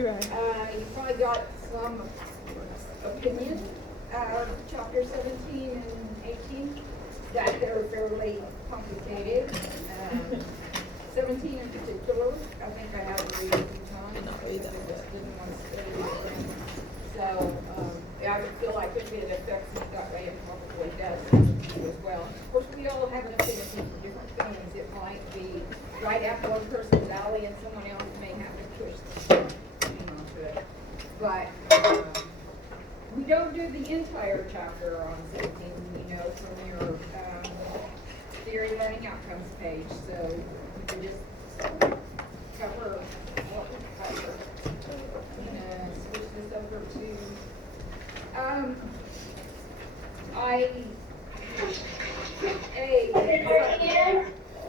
You're right. You probably got some opinion of chapter 17 and 18, that they're fairly complicated. 17 in particular, I think I have to read a few times. Did not read that because I yet. just didn't want to study it again. So, yeah, I would feel like if it affects me that way, it probably does as well. Of course, we all have an affinity for different things. It might be right after one person's alley and someone else may have to push them, to it. But, we don't do the entire chapter on 17, you know, from your, theory learning outcomes page, so we can just cover what we cover. I'm gonna switch this over to,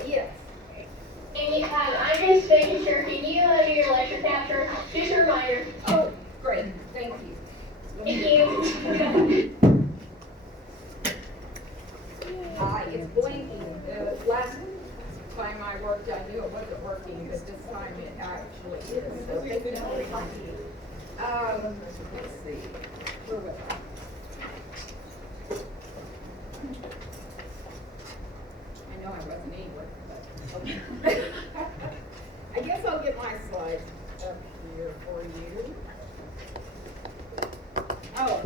yes. I'm just making sure, can you do your lecture capture? Just a reminder. Oh, great, thank you. Thank you. It's blinking. The last time I worked, I knew it wasn't working, but this time it actually is. So thank you. Let's see. Where was I? I know I wasn't anywhere, but okay. I guess I'll get my slides up here for you. Oh,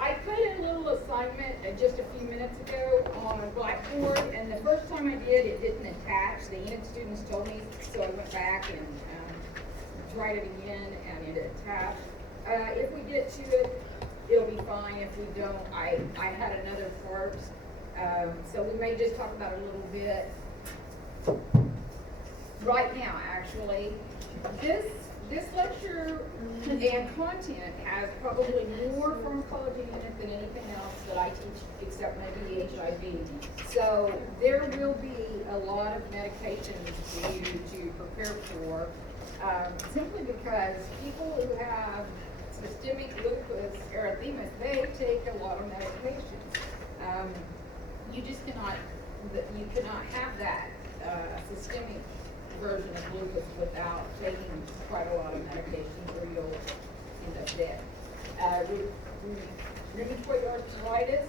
I put in a little assignment just a few minutes ago on Blackboard, and the first time I did, it didn't attach. The Enid students told me, so I went back and tried it again, and it attached. If we get to it, it'll be fine. If we don't, I had another part, so we may just talk about it a little bit right now, actually. This lecture and content has probably more pharmacology in it than anything else that I teach, except maybe HIV. So there will be a lot of medications for you to prepare for, simply because people who have systemic lupus erythemus, they take a lot of medications. You just cannot have that systemic version of lupus without taking quite a lot of medications or you'll end up dead. Rheumatoid arthritis,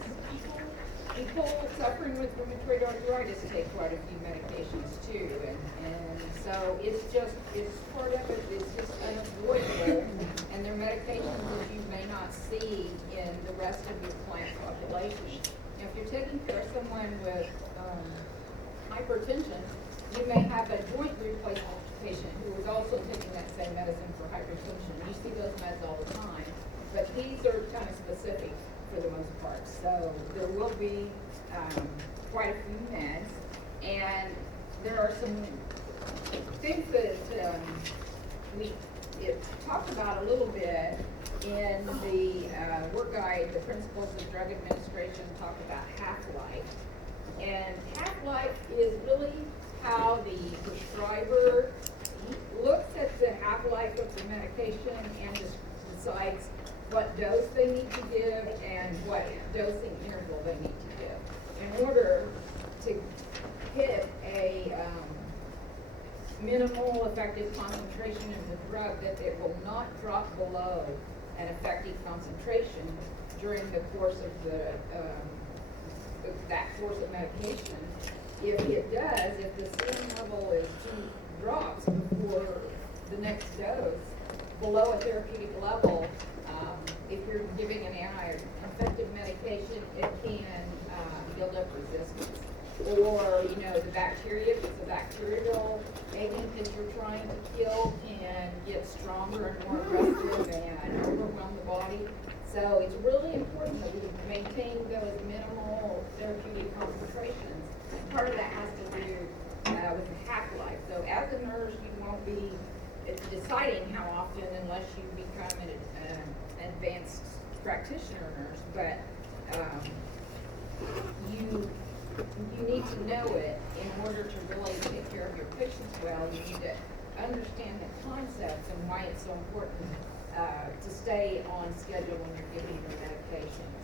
people suffering with rheumatoid arthritis take quite a few medications too, and so it's part of it, it's just unavoidable, and they're medications that you may not see in the rest of your plant population. Now, if you're taking care of someone with hypertension, you may have a joint replacement patient who is also taking that same medicine for hypertension. You see those meds all the time, but these are kind of specific for the most part. So there will be quite a few meds, and there are some things that we talked about a little bit in the work guide. The principles of drug administration talk about half-life, and half-life is really how the prescriber looks at the half-life of the medication and decides what dose they need to give and what dosing interval they need to give in order to hit a minimal effective concentration of the drug, that it will not drop below an effective concentration during the course of that course of medication. If it does, if the serum level drops before the next dose below a therapeutic level, if you're giving an anti-infective medication, it can build up resistance. Or, the bacteria, if it's a bacterial agent that you're trying to kill, can get stronger and more aggressive and overwhelm the body. So it's really important that we maintain those minimal therapeutic concentrations. Part of that has to do with the half-life. So as a nurse, you won't be deciding how often unless you become an advanced practitioner nurse, but you need to know it in order to really take care of your patients well. You need to understand the concepts and why it's so important to stay on schedule when you're giving your medications,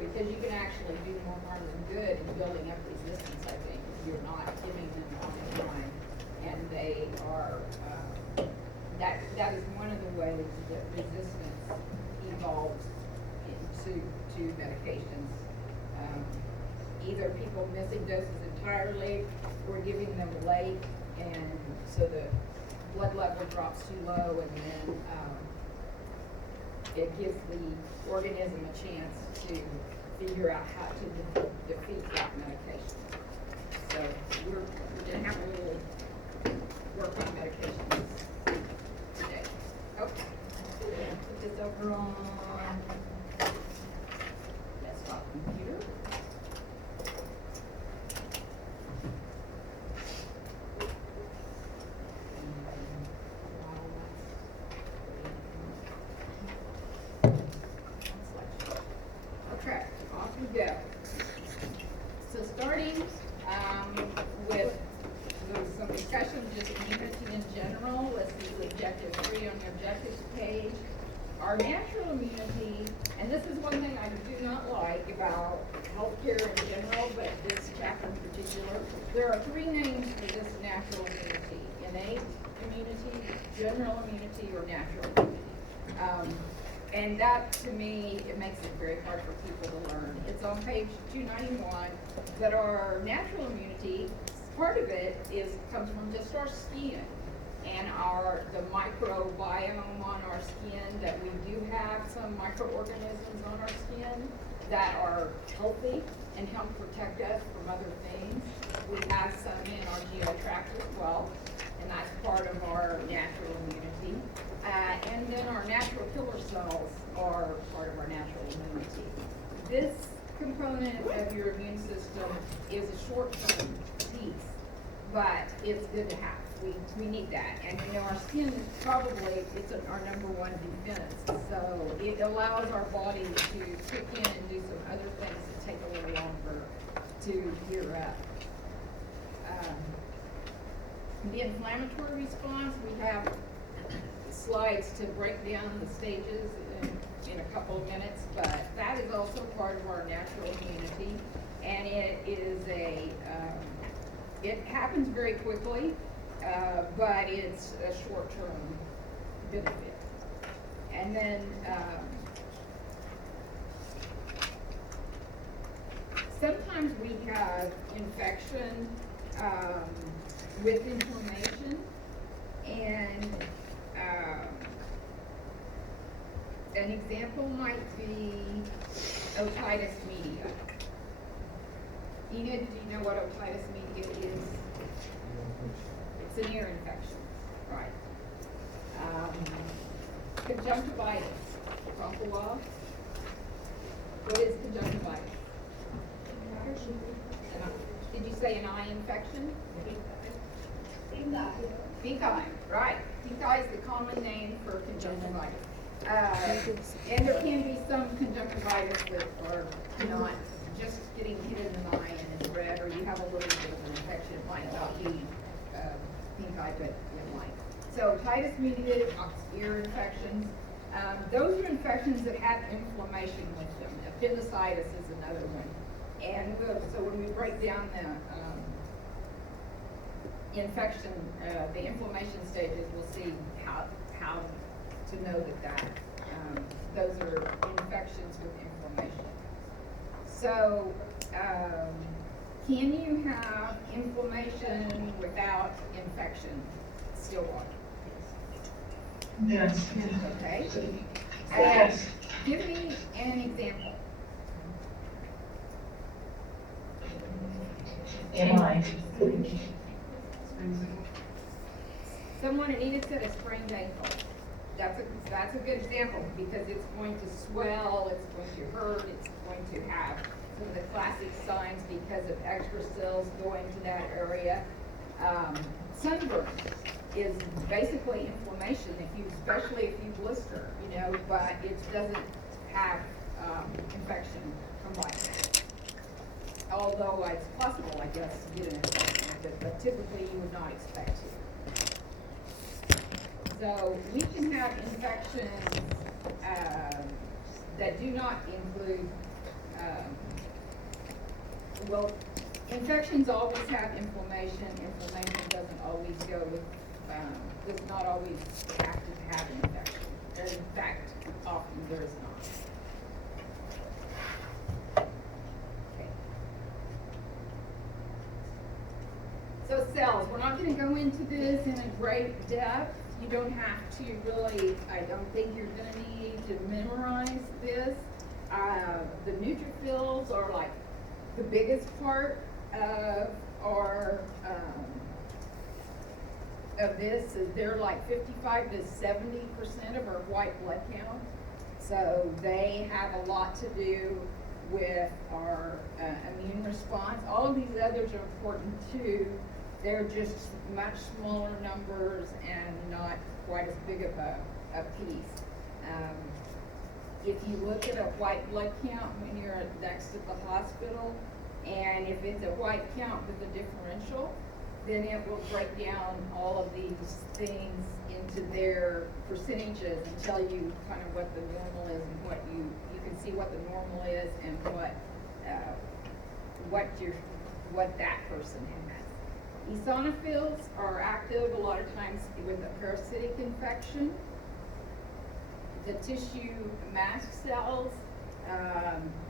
because you can actually do more harm than good in building up resistance, I think, if you're not giving them on time and they are that is one of the ways that resistance evolves to medications. Either people missing doses entirely or giving them late, and so the blood level drops too low, and then it gives the organism a chance to figure out how to defeat that medication. So we're gonna have to really work on medications today. Okay. Put this over on desktop computer. Okay, off we go. So starting with some discussion of just immunity in general, let's do objective 3 on the objectives page. Our natural immunity, and this is one thing I do not like about healthcare in general, but this chapter in particular, there are 3 names for this natural immunity: innate immunity, general immunity, or natural immunity. And that, to me, it makes it very hard for people to learn. It's on page 291, that our natural immunity, part of it comes from just our skin and the microbiome on our skin, that we do have some microorganisms on our skin that are healthy and help protect us from other things. We have some in our GI tract as well, and that's part of our natural immunity. And then our natural killer cells are part of our natural immunity. This component of your immune system is a short-term piece, but it's good to have. We need that. And our skin is probably, our number 1 defense. So it allows our body to kick in and do some other things that take a little longer to gear up. The inflammatory response, we have slides to break down the stages in a couple of minutes, but that is also part of our natural immunity, and it is it happens very quickly, but it's a short-term benefit. And then sometimes we have infection with inflammation, and an example might be otitis media. Enid, do you know what otitis media is? It's an ear infection, right? Conjunctivitis. Bronchial. What is conjunctivitis? Did you say an eye infection? Pink eye, right. Pink eye is the common name for conjunctivitis. And there can be some conjunctivitis that are not just getting hit in the eye and it's red, or you have a little bit of an infection. It might not be pink eye, but it might. So otitis media ear infections, those are infections that have inflammation with them. Appendicitis is another one. And so when we break down the infection, the inflammation stages, we'll see how to know that those are infections with inflammation. So, can you have inflammation without infection? Stillwater. Yes. Okay. Yes. Give me an example. Am I? Someone at Enid said a sprained ankle. That's a good example, because it's going to swell, it's going to hurt, it's going to have some of the classic signs because of extra cells going to that area. Sunburn is basically inflammation, especially if you blister, but it doesn't have infection from like, although it's possible, I guess, to get an infection with it, but typically you would not expect to. So we can have infections that do not include, infections always have inflammation. Inflammation doesn't always go with does not always have to have an infection. And in fact, often there is not. Okay. So cells, we're not gonna go into this in a great depth. You don't have to really, I don't think you're gonna need to memorize this. The neutrophils are like the biggest part of our, of this. They're like 55 to 70% of our white blood count. So they have a lot to do with our immune response. All of these others are important too. They're just much smaller numbers and not quite as big of a piece. If you look at a white blood count when you're next at the hospital, and if it's a white count with a differential, then it will break down all of these things into their percentages and tell you kind of what the normal is and what you can see what the normal is and what that person has. Eosinophils are active a lot of times with a parasitic infection. The tissue mast cells,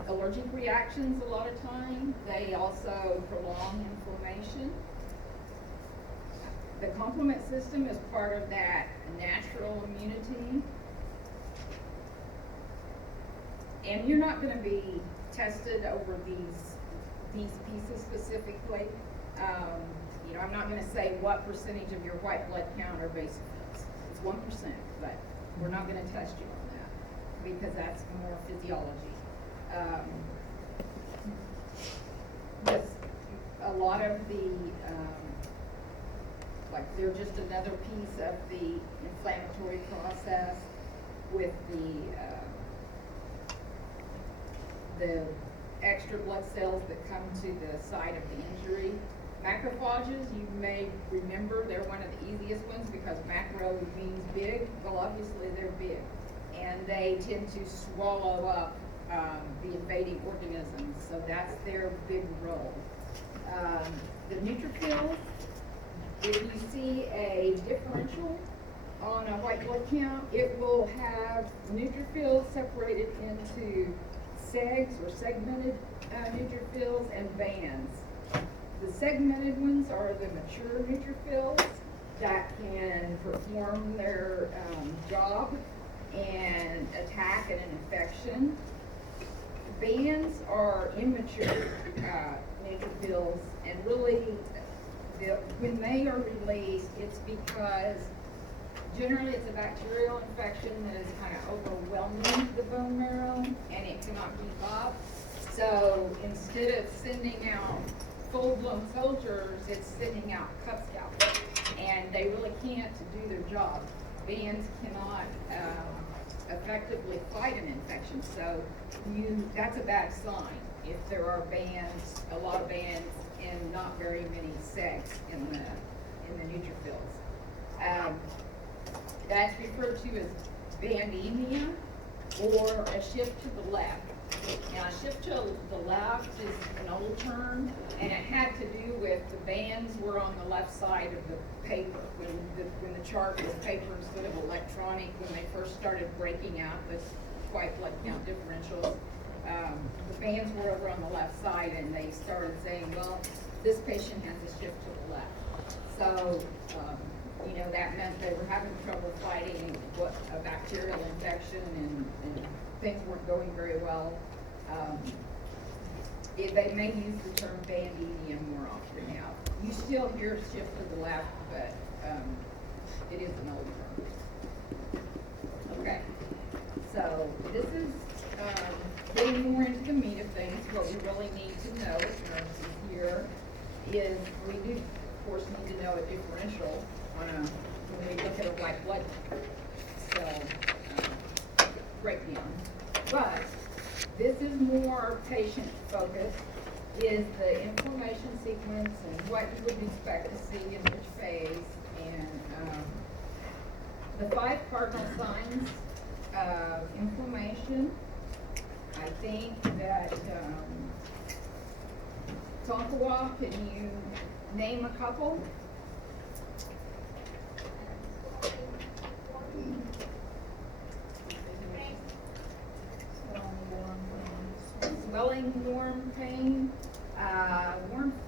allergic reactions a lot of time. They also prolong inflammation. The complement system is part of that natural immunity. And you're not going to be tested over these pieces specifically. You know, I'm not going to say what percentage of your white blood count are basophils. It's 1%, but we're not going to test you on that because that's more physiology. A lot of the, like they're just another piece of the inflammatory process with the extra blood cells that come to the site of the injury. Macrophages, you may remember, they're one of the easiest ones because macro means big. Well, obviously they're big. And they tend to swallow up the invading organisms, so that's their big role. The neutrophils, if you see a differential on a white blood count, it will have neutrophils separated into segs or segmented neutrophils and bands. The segmented ones are the mature neutrophils that can perform their job and attack an infection. Bands are immature neutrophils, and really, when they are released, it's because generally it's a bacterial infection that is kind of overwhelming the bone marrow, and it cannot keep up. So instead of sending out full-blown soldiers, it's sending out Cub Scouts, and they really can't do their job. Bands cannot effectively fight an infection, so that's a bad sign if there are bands, a lot of bands, and not very many segs in the neutrophils. That's referred to as bandemia or a shift to the left. Now, a shift to the left is an old term, and it had to do with the bands were on the left side of the paper when the chart was paper instead of electronic. When they first started breaking out the white blood count differentials, the bands were over on the left side, and they started saying, well, this patient has a shift to the left. So, you know, that meant they were having trouble fighting a bacterial infection, and things weren't going very well. They may use the term bandemia more often now. You still hear shift to the left, but it is an old term. Okay, so this is getting more into the meat of things. What we really need to know as nurses here is we do, of course, need to know a differential when we look at a white blood cell breakdown. But this is more patient focused, is the inflammation sequence and what you would expect to see in which phase, and the 5 cardinal signs of inflammation. I think that Tonkawa, can you name a couple? swelling, warm pain,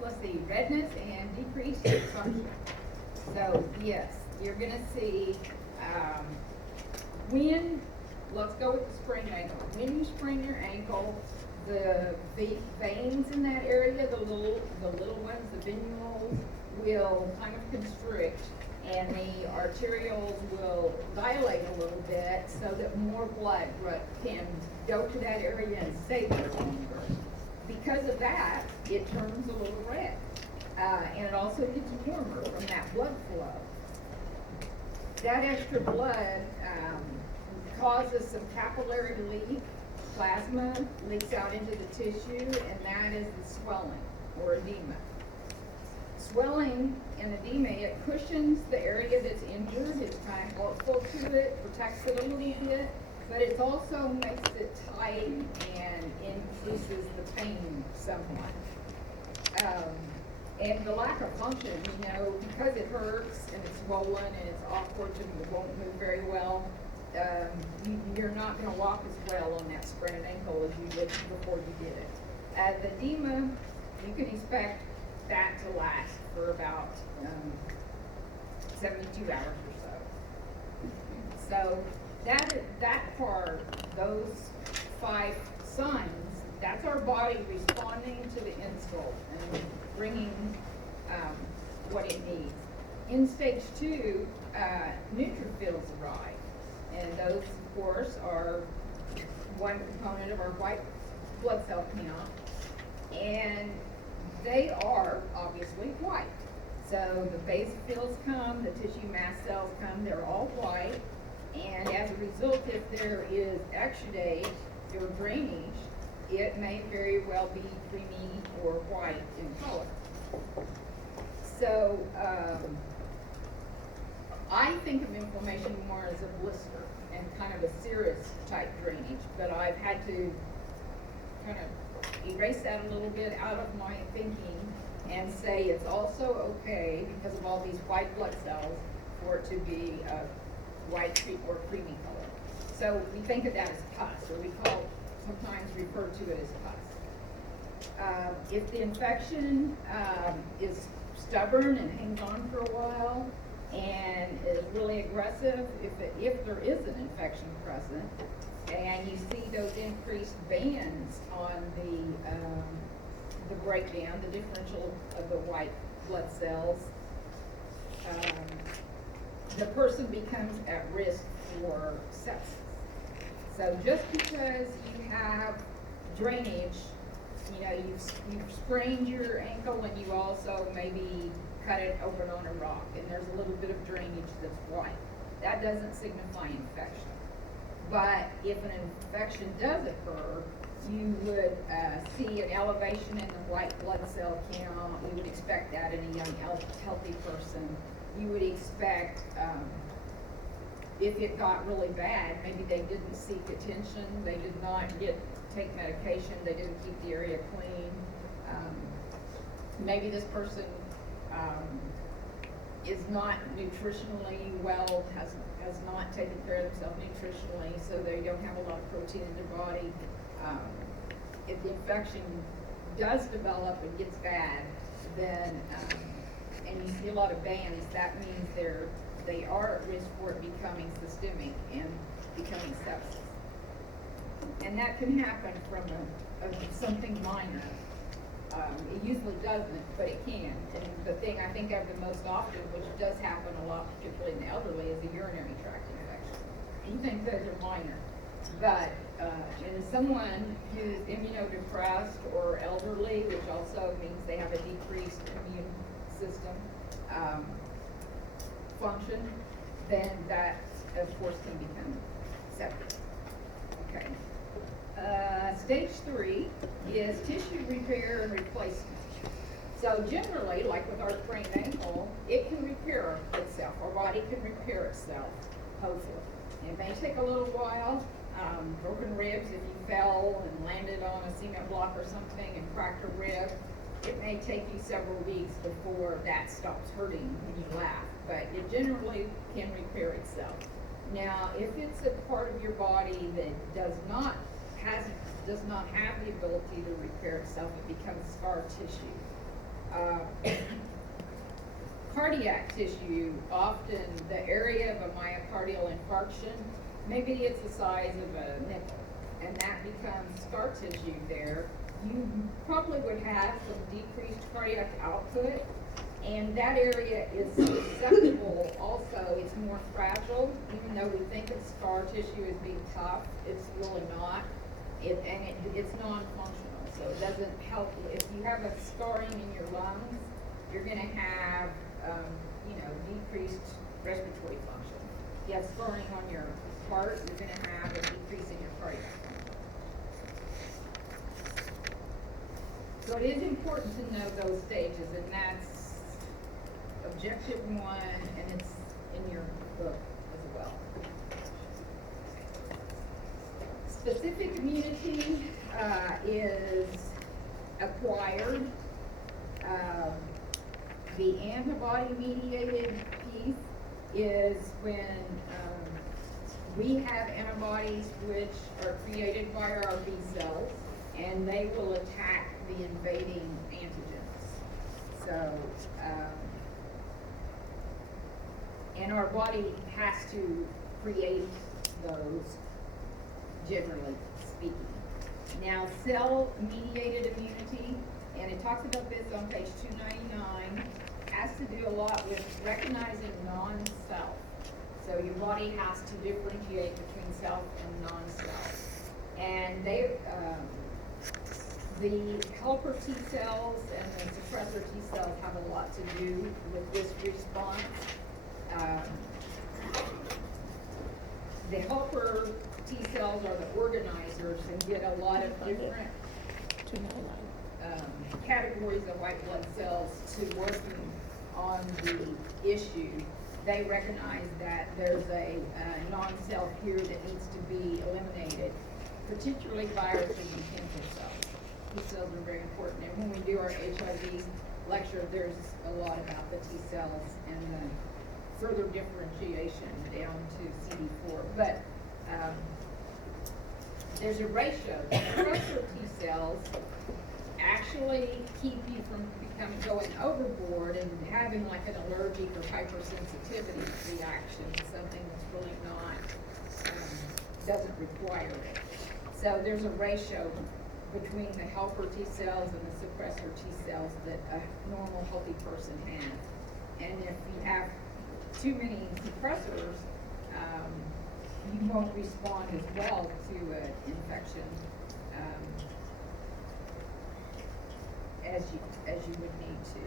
let's see, redness and decreased function. So yes, you're gonna see, let's go with the sprained ankle. When you sprain your ankle, the veins in that area, the little ones, the venules, will kind of constrict, and the arterioles will dilate a little bit so that more blood can go to that area and stay there longer. Because of that, it turns a little red, and it also gets warmer from that blood flow. That extra blood causes some capillary leak. Plasma leaks out into the tissue, and that is the swelling or edema. Swelling and edema, it cushions the area that's injured. It's kind of helpful to it, protects it a little bit, but it also makes it tight and increases the pain somewhat. And the lack of function, because it hurts and it's swollen and it's awkward and it won't move very well, you're not going to walk as well on that sprained ankle as you did before you did it. The edema, you can expect that to last for about 72 hours or so. So that part, those 5 signs, that's our body responding to the insult and bringing what it needs. In stage 2, neutrophils arrive. And those, of course, are one component of our white blood cell count. And they are obviously white. So the basophils come, the tissue mast cells come, they're all white. And as a result, if there is exudate or drainage, it may very well be creamy or white in color. So I think of inflammation more as a blister and kind of a serous type drainage, but I've had to kind of erase that a little bit out of my thinking and say it's also okay, because of all these white blood cells, for it to be a white or creamy color. So we think of that as pus, or we sometimes refer to it as pus. If the infection is stubborn and hangs on for a while and is really aggressive, if there is an infection present, and you see those increased bands on the breakdown, the differential of the white blood cells, the person becomes at risk for sepsis. So just because you have drainage, you've sprained your ankle and you also maybe cut it open on a rock and there's a little bit of drainage that's white, that doesn't signify infection. But if an infection does occur, you would see an elevation in the white blood cell count. You would expect that in a young, healthy person. You would expect, if it got really bad, maybe they didn't seek attention, they did not take medication, they didn't keep the area clean. Maybe this person is not nutritionally well, has not taken care of themselves nutritionally, so they don't have a lot of protein in their body. If the infection does develop and gets bad, then, and you see a lot of bands, that means they are at risk for it becoming systemic and becoming sepsis. And that can happen from something minor. It usually doesn't, but it can. And the thing I think of the most often, which does happen a lot, particularly in the elderly, is a urinary tract infection. You think those are minor, but in someone who's immunodepressed or elderly, which also means they have a decreased immune system function, then that, of course, can become septic. Okay. Stage 3 is tissue repair and replacement. So generally, like with our sprained ankle, it can repair itself. Our body can repair itself, hopefully. It may take a little while. Broken ribs, if you fell and landed on a cement block or something and cracked a rib, it may take you several weeks before that stops hurting when you laugh, but it generally can repair itself. Now, if it's a part of your body that does not have the ability to repair itself. It becomes scar tissue. Cardiac tissue, often the area of a myocardial infarction, maybe it's the size of a nipple, and that becomes scar tissue there. You probably would have some decreased cardiac output, and that area is susceptible also. It's more fragile, even though we think of scar tissue as being tough, it's really not. It's non-functional, so it doesn't help. If you have a scarring in your lungs, you're going to have, decreased respiratory function. If you have scarring on your heart, you're going to have a decrease in your cardiac function. So it is important to know those stages, and that's objective 1, and it's in your book as well. Specific immunity is acquired. The antibody-mediated piece is when we have antibodies which are created by our B cells, and they will attack the invading antigens. So, and our body has to create those, generally speaking. Now, cell-mediated immunity, and it talks about this on page 299, has to do a lot with recognizing non-self. So your body has to differentiate between self and non-self. And they, the helper T cells and the suppressor T cells have a lot to do with this response. The helper T cells are the organizers and get a lot of different categories of white blood cells to working on the issue. They recognize that there's a non-self here that needs to be eliminated, particularly viruses and cancer cells. T cells are very important. And when we do our HIV lecture, there's a lot about the T cells and the further differentiation down to CD4. But there's a ratio. The suppressor T cells actually keep you from going overboard and having like an allergic or hypersensitivity reaction, something that's really not, doesn't require it. So there's a ratio between the helper T cells and the suppressor T cells that a normal healthy person has. And if you have too many suppressors, you won't respond as well to an infection as you would need to.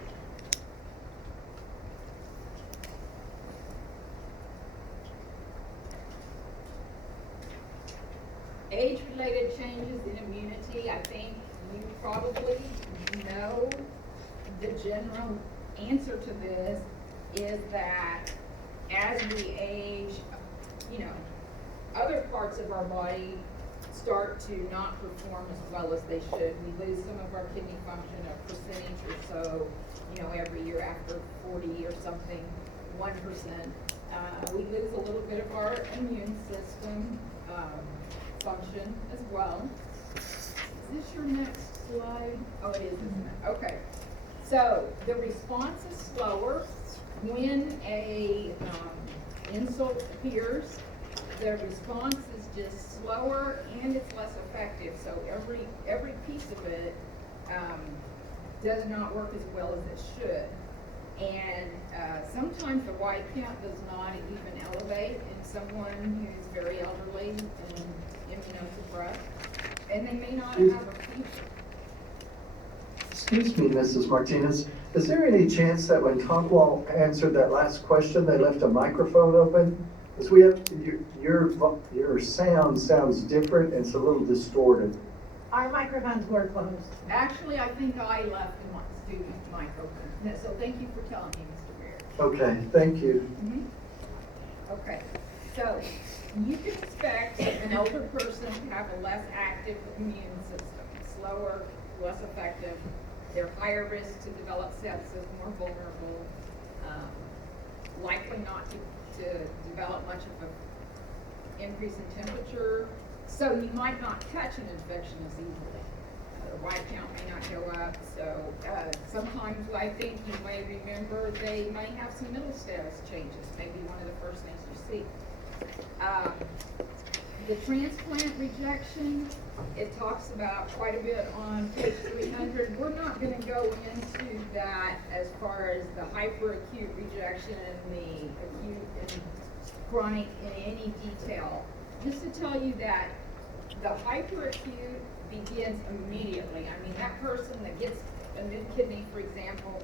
Age-related changes in immunity, I think you probably know the general answer to this is that as we age, other parts of our body start to not perform as well as they should. We lose some of our kidney function, a percentage or so, every year after 40 or something, 1%. We lose a little bit of our immune system function as well. Is this your next slide? Oh, it is, isn't it? Okay. So the response is slower when a insult appears. The response is just slower and it's less effective. So every piece of it does not work as well as it should. And sometimes the white count does not even elevate in someone who's very elderly and immunosuppressed, and they may not have a fever. Excuse me, Mrs. Martinez. Is there any chance that when Conkwall answered that last question, they left a microphone open? Because we have your sound sounds different and it's a little distorted. Our microphones were closed. Actually, I think I left my student mic open. So thank you for telling me, Mr. Weir. Okay, thank you. Okay, so you can expect an older person to have a less active immune system, slower, less effective. They're higher risk to develop sepsis, more vulnerable, likely not to develop much of an increase in temperature, So you might not catch an infection as easily. The white count may not go up, so, sometimes I think you may remember they may have some mental status changes, maybe one of the first things you see. The transplant rejection, it talks about quite a bit on page 300. We're not gonna go into that as far as the hyperacute rejection and the acute and chronic in any detail. Just to tell you that the hyperacute begins immediately. I mean, that person that gets a new kidney, for example,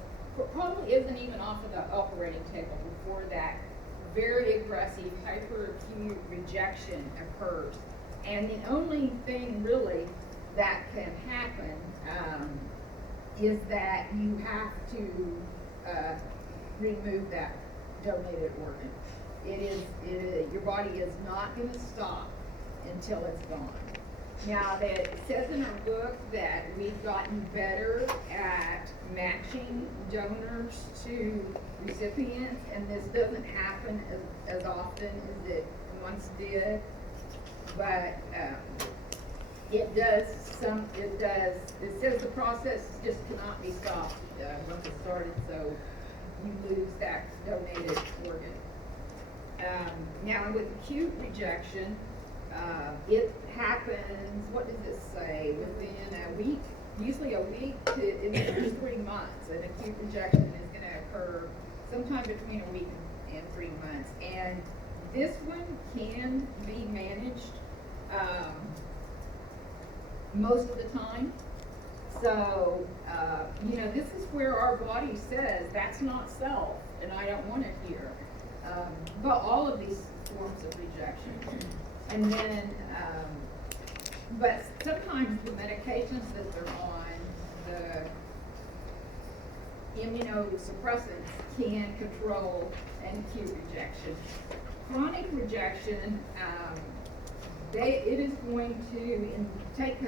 probably isn't even off of the operating table before that very aggressive hyperacute rejection occurs. And the only thing really that can happen is that you have to remove that donated organ. Your body is not going to stop until it's gone. Now, it says in our book that we've gotten better at matching donors to recipients, and this doesn't happen as often as it once did, but it says the process just cannot be stopped once it started, so you lose that donated organ. Now, with acute rejection, it happens, what does it say, within a week, usually a week to in the first 3 months. An acute rejection is going to occur sometime between a week and 3 months. And this one can be managed most of the time. So, this is where our body says that's not self, and I don't want it here. But all of these forms of rejection. And then, but sometimes the medications that they're on, the immunosuppressants, can control an acute rejection. Chronic rejection, it is going to take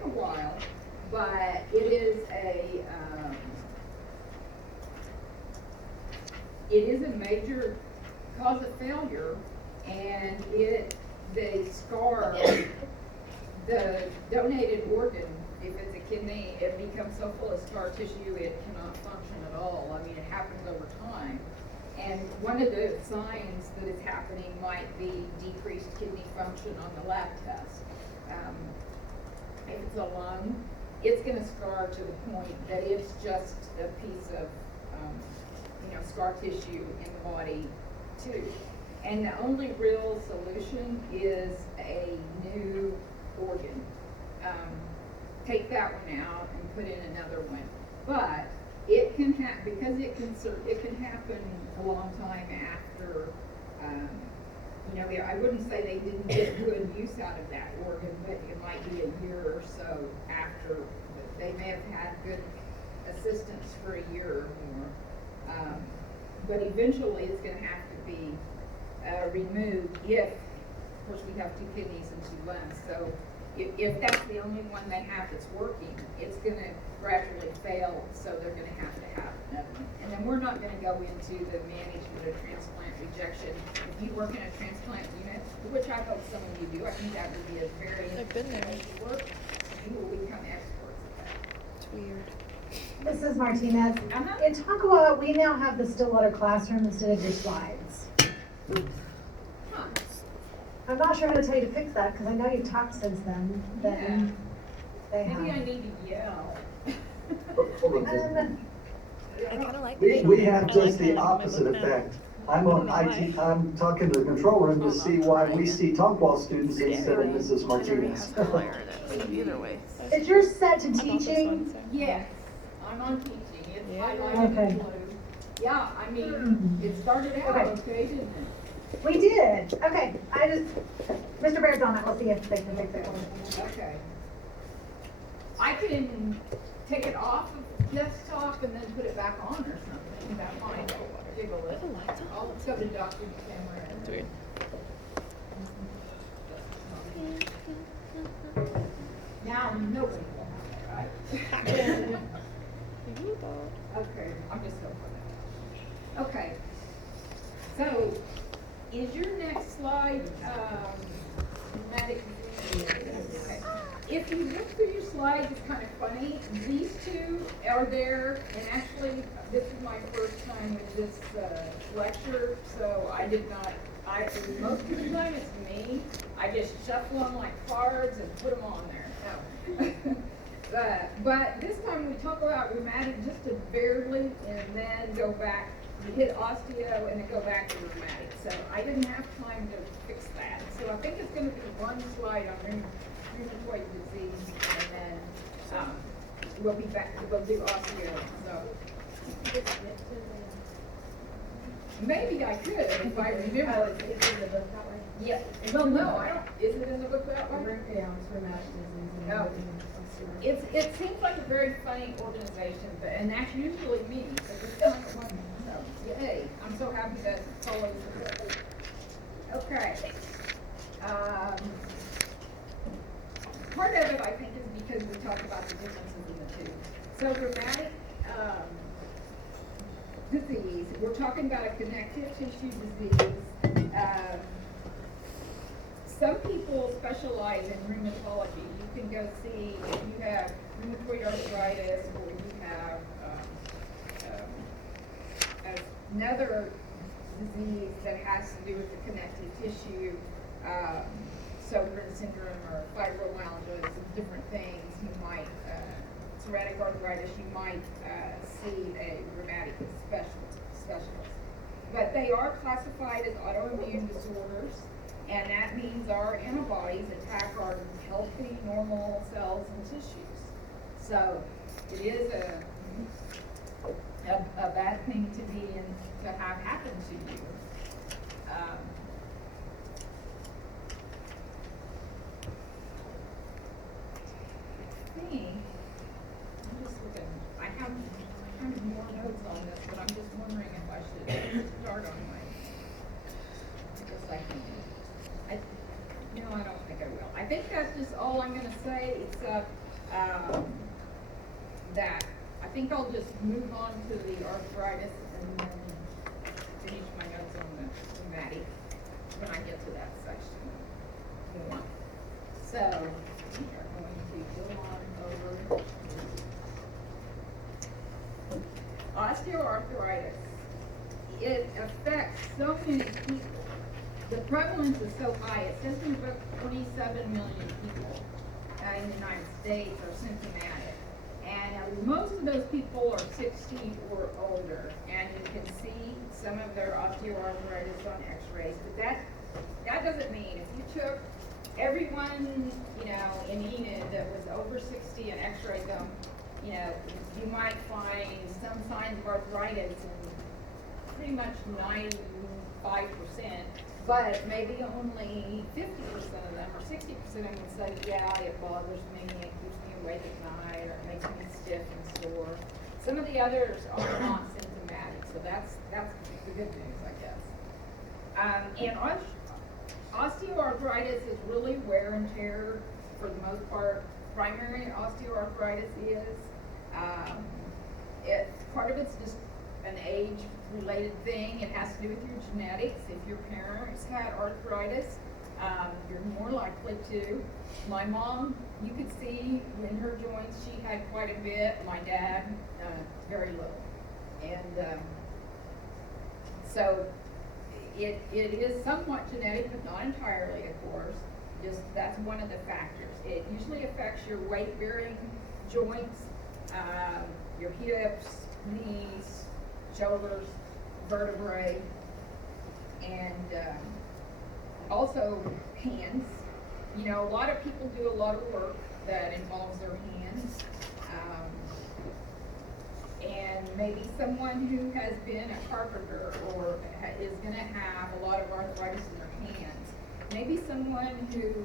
a while, but it is a major cause of failure, and the scar, the donated organ, if it's a kidney, it becomes so full of scar tissue it cannot function at all. I mean, it happens over time. And one of the signs that it's happening might be decreased kidney function on the lab test. If it's a lung, it's going to scar to the point that it's just a piece of, scar tissue in the body too. And the only real solution is a new organ. Take that one out and put in another one. But it can because it can happen a long time after. I wouldn't say they didn't get good use out of that organ, but it might be a year or so after. They may have had good assistance for a year or more. But eventually it's going to have to be removed if, of course, we have 2 kidneys and 2 lungs. So if that's the only one they have that's working, it's going to gradually fail, so they're going to have another one. And then we're not going to go into the management of transplant rejection. If you work in a transplant unit, which I hope some of you do, I think that would be a very interesting work. You will become experts at that. It's weird. Mrs. Martinez, Uh-huh. in Tonkawa, we now have the Stillwater classroom instead of your slides. Huh. I'm not sure how to tell you to fix that, because I know you've talked since then, that they Maybe I have. need to yell. I kind of like We have I just like the that. opposite My book now. effect. I'm on IT, I'm talking to the control room to see why we see Tonkwall students instead of Mrs. Martinez. Either way. Is yours set to I bought this one, teaching? so. Yes, I'm on teaching. It's Yeah. highlighted in Okay. blue. Yeah, I mean, it started out Okay. okay, didn't it? We did. Okay, Mr. Baird's on it. We'll see if they can fix it. Okay. I can take it off of desktop and then put it back on or something. That might jiggle it. The lights on? I'll go to Dr. Cameron. It's weird. Now, nobody will have that, right? Okay, I'm just going for that. Okay. So, is your next slide, pneumatic? Yes. if you look through your slides, it's kind of funny. These two are there, and actually, this is my first time with this lecture, so I did not, most of the time it's me. I just shuffle them like cards and put them on there. No. But this time we talk about rheumatic just a barely, and then go back. You hit osteo and then go back to rheumatic. So I didn't have time to fix that. So I think it's going to be one slide on rheumatoid disease, and then we'll be back. We'll do osteo. So maybe I could if I remember. Is it in the book that way? Yeah. Well, no, I don't. Is it in the book that way? Yeah, it's rheumatic disease. and No. everything. It seems like a very funny organization, and that's usually me, but it's not the one, so, yay, I'm so happy that follows the Okay. Part of it, I think, is because we talk about the differences in the two. So rheumatic, disease, we're talking about a connective tissue disease. Some people specialize in rheumatology. You can go see if you have rheumatoid arthritis, or you have another disease that has to do with the connective tissue, Sjogren's syndrome or fibromyalgia, some different things. You might, psoriatic arthritis, you might see a rheumatic specialist. But they are classified as autoimmune disorders. And that means our antibodies attack our healthy, normal cells and tissues. So it is a bad thing to be in, to have happen to you. I'm just looking. I have kind of more notes on this, but I'm just wondering if I should start on my. Just like. No, I don't think I will. I think that's just all I'm gonna say, except, that I think I'll just move on to the arthritis and then finish my notes on the rheumatic when I get to that section. More. So, we are going to go on over. Osteoarthritis. It affects so many people. The prevalence is so high. It says in the book 27 million people in the United States are symptomatic. And most of those people are 60 or older. And you can see some of their osteoarthritis on x-rays. But that doesn't mean if you took everyone, in Enid that was over 60 and x-rayed them, you might find some signs of arthritis in pretty much 95%. But maybe only 50% of them or 60% of them would say, yeah, it bothers me, it keeps me awake at night, or it makes me stiff and sore. Some of the others are not symptomatic, so that's the good news, I guess. And osteoarthritis is really wear and tear for the most part. Primary osteoarthritis is. Part of it's just an age-related thing. It has to do with your genetics. If your parents had arthritis, you're more likely to. My mom, you could see in her joints, she had quite a bit. My dad, very little. And so it is somewhat genetic, but not entirely, of course. Just that's one of the factors. It usually affects your weight-bearing joints, your hips, knees, shoulders, vertebrae, and also hands. A lot of people do a lot of work that involves their hands. And maybe someone who has been a carpenter or is going to have a lot of arthritis in their hands. Maybe someone who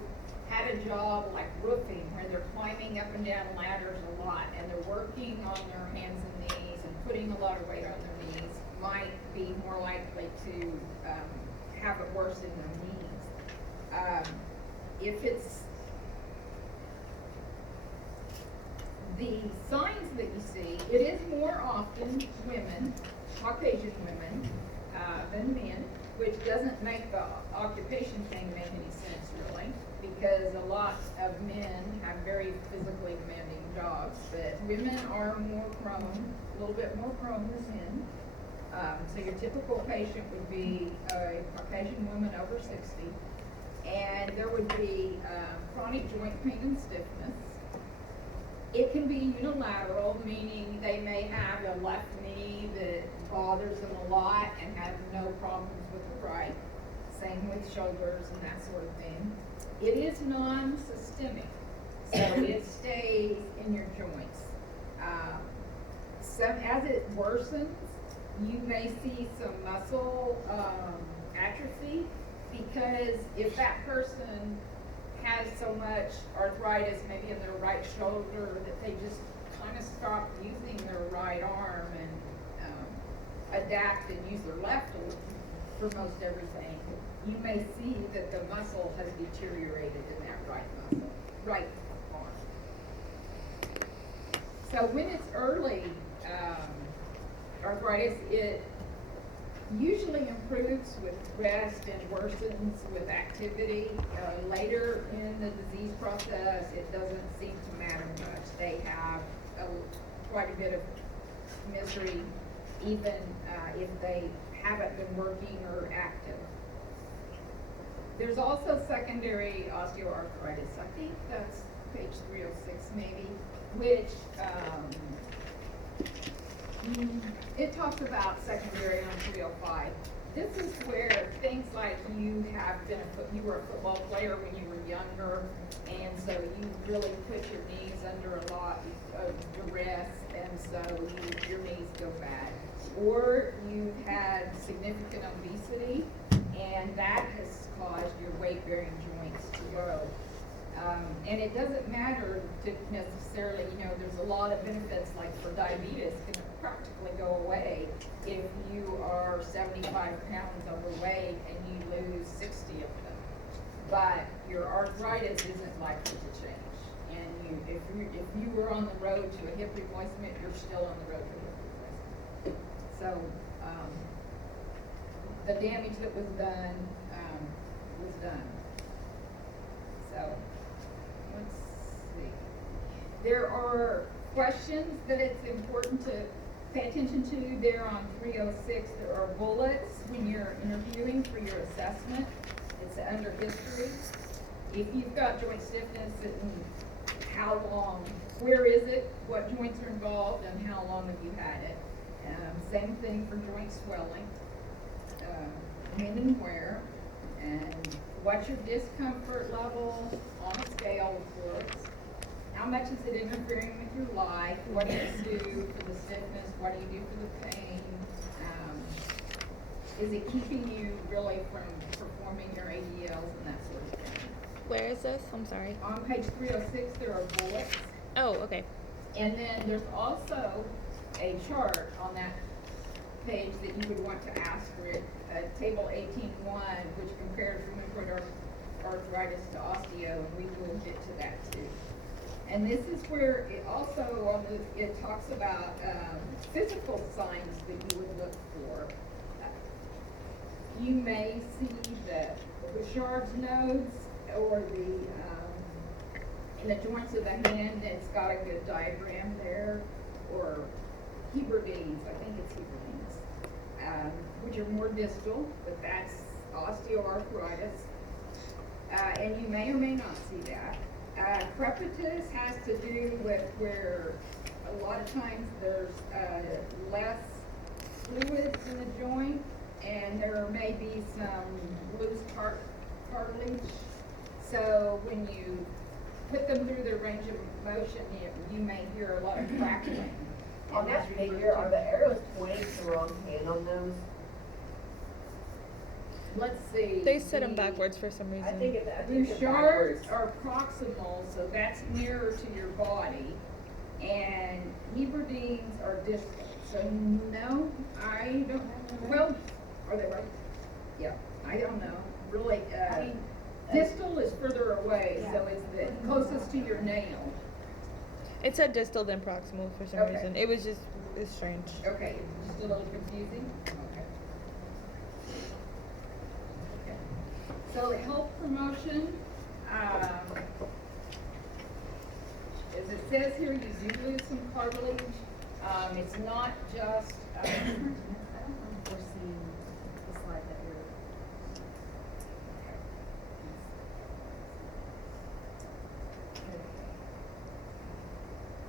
had a job like roofing where they're climbing up and down ladders a lot and they're working on their hands and knees and putting a lot of weight on their knees might be more likely to have it worse in their knees. If it's the signs that you see, it is more often women, Caucasian women, than men, which doesn't make the occupation thing make any sense really, because a lot of men have very physically demanding jobs, but women are more prone, a little bit more prone than men. So your typical patient would be a Caucasian woman over 60, and there would be chronic joint pain and stiffness. It can be unilateral, meaning they may have a left knee that bothers them a lot and have no problems with the right. Same with shoulders and that sort of thing. It is non-systemic, so it stays in your joints. As it worsens, you may see some muscle atrophy, because if that person has so much arthritis maybe in their right shoulder that they just kind of stop using their right arm and adapt and use their left for most everything, you may see that the muscle has deteriorated in that right arm. So when it's early arthritis, it usually improves with rest and worsens with activity. Later in the disease process, it doesn't seem to matter much. They have quite a bit of misery, even if they haven't been working or active. There's also secondary osteoarthritis. I think that's page 306 maybe, which it talks about secondary on 305. This is where things like you were a football player when you were younger, and so you really put your knees under a lot of duress, and so your knees go bad. Or you've had significant obesity, and that has caused your weight-bearing joints to grow. And it doesn't matter to necessarily, there's a lot of benefits, like for diabetes, can practically go away if you are 75 pounds overweight and you lose 60 of them. But your arthritis isn't likely to change. And if you were on the road to a hip replacement, you're still on the road to a hip replacement. So the damage that was done was done. So let's see. There are questions that it's important to pay attention to. There on 306, there are bullets when you're interviewing for your assessment. It's under history. If you've got joint stiffness, how long, where is it, what joints are involved, and how long have you had it. Same thing for joint swelling, when and where, and what's your discomfort level on a scale of sorts. How much is it interfering with your life? What do you do for the stiffness? What do you do for the pain? Is it keeping you really from performing your ADLs and that sort of thing? Where is this? I'm sorry. On page 306, there are bullets. Oh, okay. And then there's also a chart on that page that you would want to ask for it, table 18.1, which compares rheumatoid arthritis to osteo, and we will get to that too. And this is where it also it talks about physical signs that you would look for. You may see the Bouchard's nodes, or in the joints of the hand, it's got a good diagram there, or Heberdes, I think it's Heberdes, which are more distal, but that's osteoarthritis. And you may or may not see that. Crepitus has to do with where a lot of times there's less fluids in the joint, and there may be some loose cartilage. So when you put them through their range of motion, you may hear a lot of crackling. On that figure, are the arrows pointing to the wrong hand on those? Let's see. They set them backwards for some reason. I think it's Bouchard's backwards. are proximal, so that's nearer to your body, and Heberdes are distal. So no, I don't. Well, are they right? Yeah, I don't know. Really, distal is further away, so it's the closest to your nail. It said distal then proximal for some Okay. reason. It's strange. Okay, just a little confusing. Okay. So health promotion. says here you do lose some cartilage. It's not just, I don't know if we're seeing the slide that you're.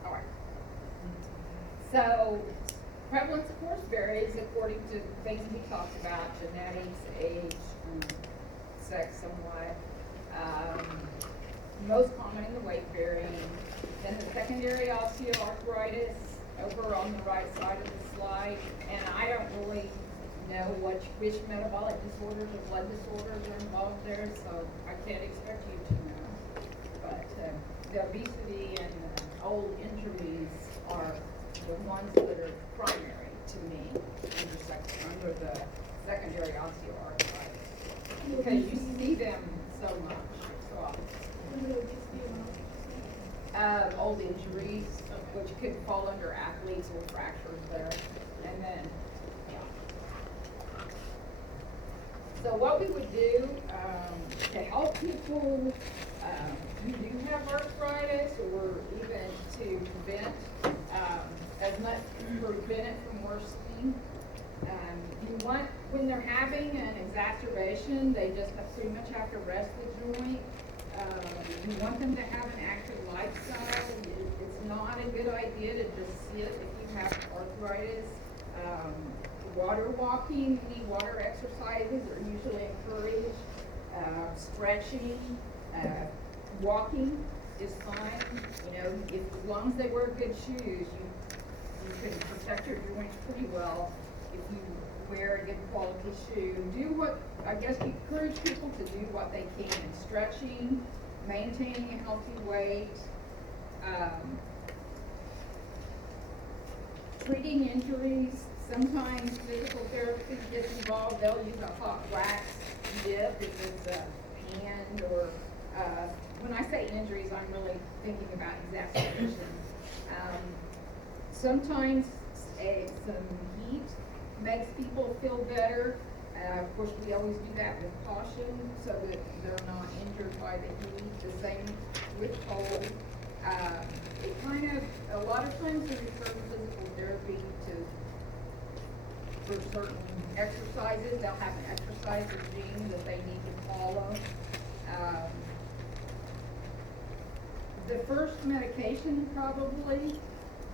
All right. So prevalence, of course, varies according to things we talked about, genetics, age, sex somewhat. Most common in the weight bearing. Then the secondary osteoarthritis over on the right side of the slide. And I don't really know which metabolic disorders or blood disorders are involved there, so I can't expect you to know. But the obesity and old injuries are the ones that are primary to me under the secondary osteoarthritis. Because you see them so much, so often. Old injuries, which could fall under athletes or fractures there. And then, so what we would do to help people who do have arthritis, or even to prevent prevent it from worsening. You want, when they're having an exacerbation, they just pretty much have to rest the joint. You want them to have an active lifestyle. It's not a good idea to just sit if you have arthritis. Water walking, any water exercises are usually encouraged. Stretching, walking is fine. You know, as long as they wear good shoes, you can protect your joints pretty well if you wear a good quality shoe. Do what, I guess we encourage people to do what they can. Stretching, maintaining a healthy weight, treating injuries. Sometimes physical therapy gets involved. They'll use a hot wax dip if it's a hand or, when I say injuries, I'm really thinking about exacerbation. Sometimes some heat makes people feel better. Of course, we always do that with caution so that they're not injured by the heat. The same with cold. It kind of, a lot of times we refer to physical therapy for certain exercises. They'll have an exercise regime that they need to follow. The first medication probably,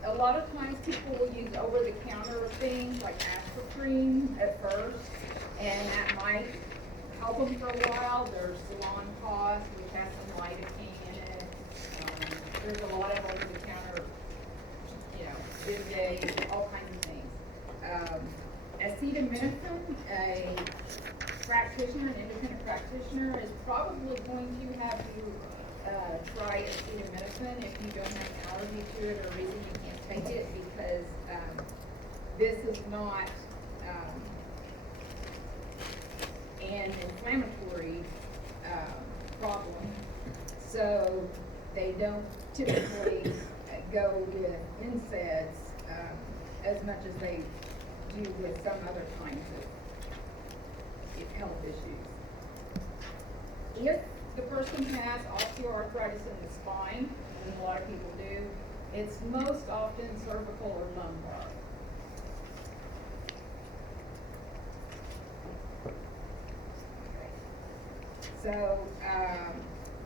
a lot of times people will use over-the-counter things like aspirin at first, and that might help them for a while. There's Salonpas, which has some lidocaine in it. There's a lot of over-the-counter, Bid-Aid, all kinds of things. Acetaminophen, a practitioner, an independent practitioner, is probably going to have you try acetaminophen if you don't have an allergy to it or reason you can't take it, because this is not an inflammatory problem. So they don't typically go with NSAIDs as much as they do with some other kinds of health issues. If the person has osteoarthritis in the spine, and a lot of people do, it's most often cervical or lumbar. So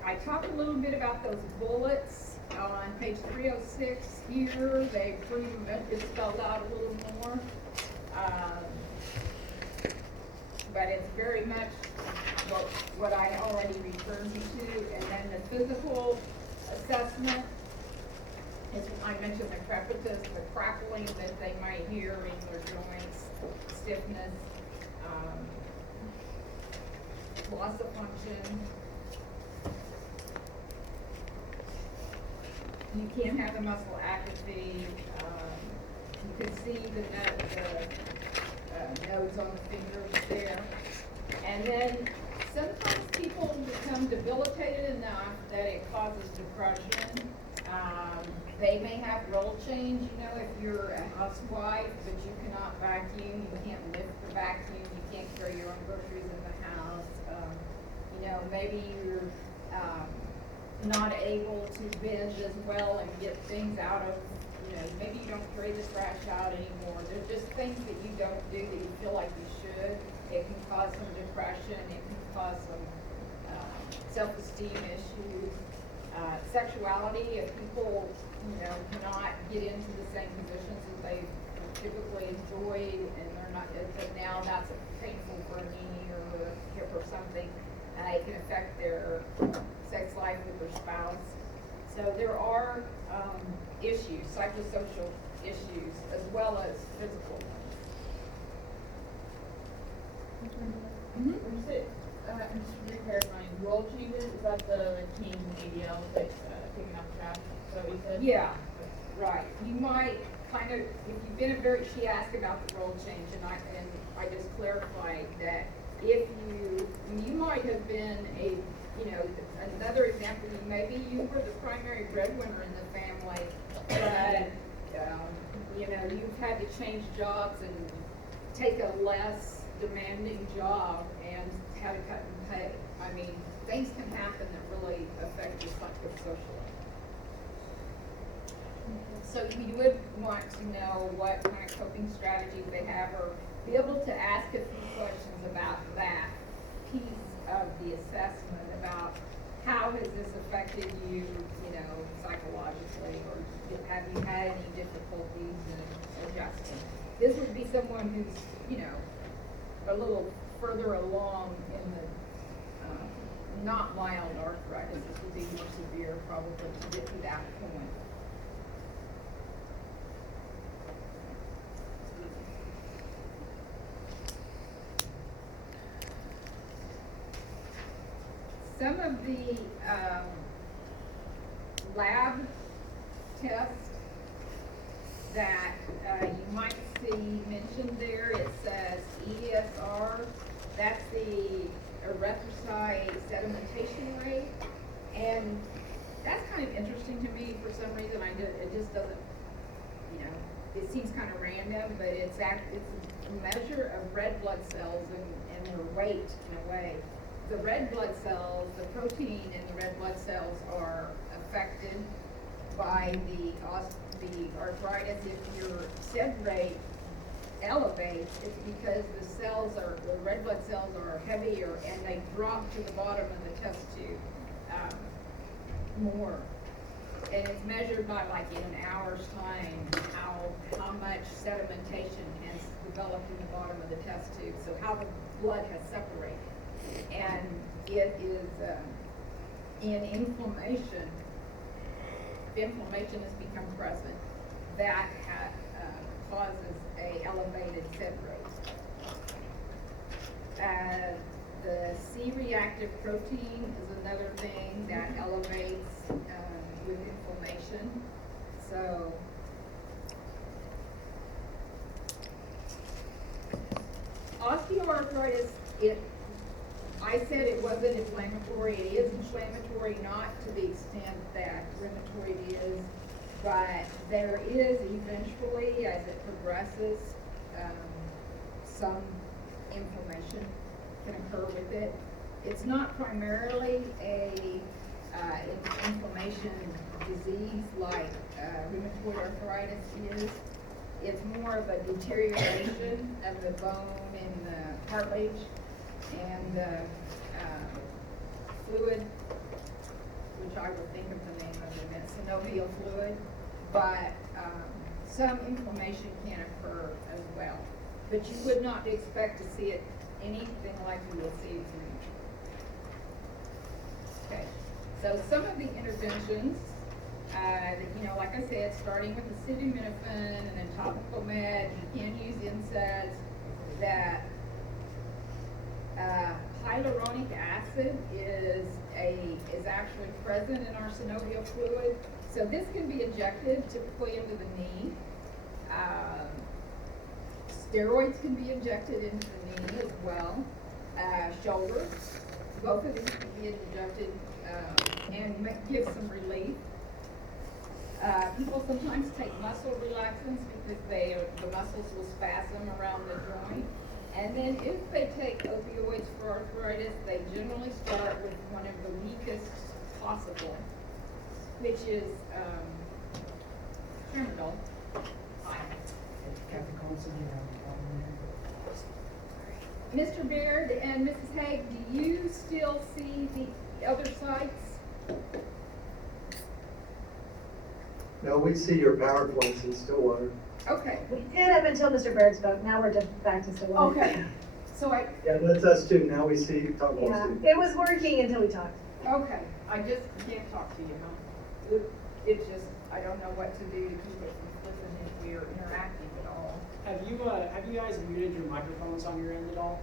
I talked a little bit about those bullets on page 306 here. They pretty much is spelled out a little more. But it's very much what I already referred you to. And then the physical assessment is, I mentioned the crepitus, the crackling that they might hear in their joints, stiffness, loss of function. You can have the muscle atrophy. You can see the nodes on the fingers there. And then sometimes people become debilitated enough that it causes depression. They may have role change, if you're a housewife, but you cannot vacuum, you can't lift the vacuum, you can't carry your own groceries in the house. Maybe you're not able to bend as well and get things out of, maybe you don't carry the trash out anymore. There's just things that you don't do that you feel like you should. It can cause some depression, it can cause some self-esteem issues. Sexuality, if people, cannot get into the same positions that they typically enjoyed and they're not, but now that's painful for a knee or a hip or something, it can affect their sex life with their spouse. So there are issues, psychosocial issues, as well as physical ones. Is it, just to clarify, role changes, is that the team ADL, taking out trash, is that what you said? Yeah, right. You might kind of, if you've been she asked about the role change, and I just clarified that if you might have been another example, maybe you were the primary breadwinner in the family, but, you've had to change jobs and take a less demanding job and have a cut in pay. I mean, things can happen that really affect you psychosocially. So you would want to know what kind of coping strategies they have, or be able to ask a few questions about that piece of the assessment, about how has this affected you, psychologically, or have you had any difficulties in adjusting? This would be someone who's, a little further along in the not mild arthritis. This would be more severe probably to get to that point. Some of the lab tests that you might see mentioned there, it says ESR, that's the erythrocyte sedimentation rate, and that's kind of interesting to me for some reason. It just doesn't, it seems kind of random, but it's a measure of red blood cells and their weight in a way. The red blood cells, the protein in the red blood cells are affected by the arthritis. If your SED rate elevates, it's because the red blood cells are heavier and they drop to the bottom of the test tube more. And it's measured by, like, in an hour's time, how much sedimentation has developed in the bottom of the test tube, so how the blood has separated. And it is in inflammation. If inflammation has become present, that causes a elevated SED rate. The C-reactive protein is another thing that elevates with inflammation. So osteoarthritis, I said it wasn't inflammatory. It is inflammatory, not to the extent that rheumatoid is, but there is eventually, as it progresses, some inflammation can occur with it. It's not primarily a inflammation disease like rheumatoid arthritis is. It's more of a deterioration of the bone and the cartilage and the fluid, which I will think of the name of it, synovial fluid, but some inflammation can occur as well. But you would not expect to see it anything like you will see with rheumatoid. Okay, so some of the interventions, like I said, starting with acetaminophen and then topical med, you can use NSAIDs. That hyaluronic acid is actually present in our synovial fluid. So this can be injected typically into the knee. Steroids can be injected into the knee as well. Shoulder, both of these can be injected and give some relief. People sometimes take muscle relaxants because the muscles will spasm around the joint. And then if they take opioids for arthritis, they generally start with one of the weakest possible, which is, Tramadol. Mr. Baird and Mrs. Haig, do you still see the other sites? No, we see your PowerPoints in Stillwater. Okay, We did up until Mr. Baird's vote, now we're just back to Stillwater. okay. So Yeah, that's us too. Now we see Tockwall Yeah, too. it was working until we talked. okay, I just can't talk to you, huh? It's just, I don't know what to do to keep it from flipping if we're interacting at all. Have you guys muted your microphones on your end at all?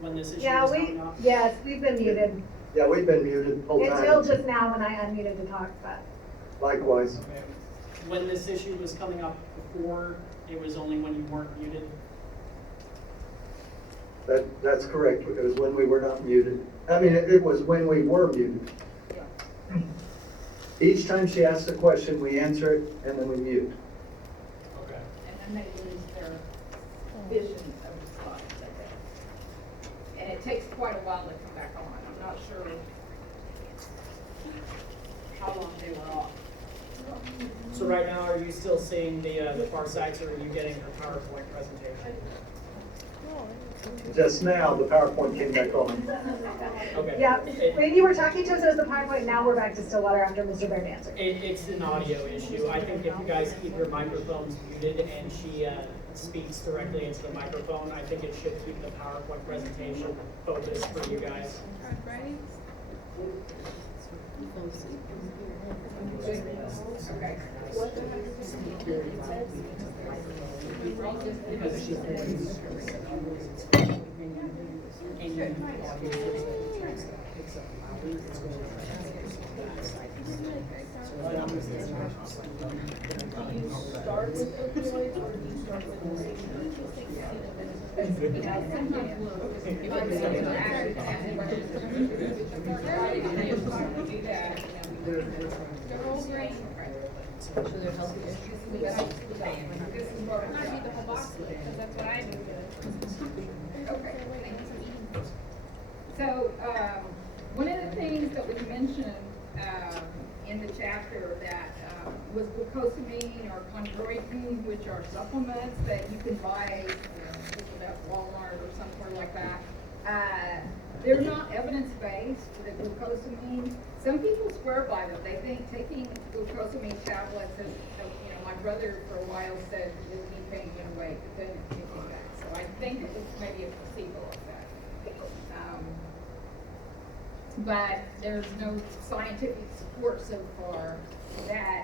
When this issue Yeah, was we, coming up? yes, we've been muted Yeah, we've been muted the whole until time. just now when I unmuted to talk, but. Likewise. Okay. When this issue was coming up before, it was only when you weren't muted? That's correct. It was when we were not muted. I mean, it was when we were muted. Yeah. Each time she asks a question, we answer it and then we mute. Okay. And then they lose their vision of the slides, I think. And it takes quite a while to come back on. I'm not sure how long they were off. So right now, are you still seeing the far sites, or are you getting her PowerPoint presentation? Just now, the PowerPoint came back on. Okay. Yeah, It- when you were talking to us, it was the PowerPoint, now we're back to Stillwater after Mr. Baird answered. It's an audio issue. I think if you guys keep your microphones muted and she speaks directly into the microphone, I think it should keep the PowerPoint presentation focused for you guys. Okay. Start with opioids or do you start with Okay. So, one of the things that was mentioned, in the chapter that, was glucosamine or chondroitin, which are supplements that you can buy, at Walmart or somewhere like that. They're not evidence-based, the glucosamine. Some people swear by them. They think taking glucosamine tablets is, my brother for a while said it would be pain gain weight, but then it came back. So I think it was maybe a placebo effect. But there's no scientific support so far for that.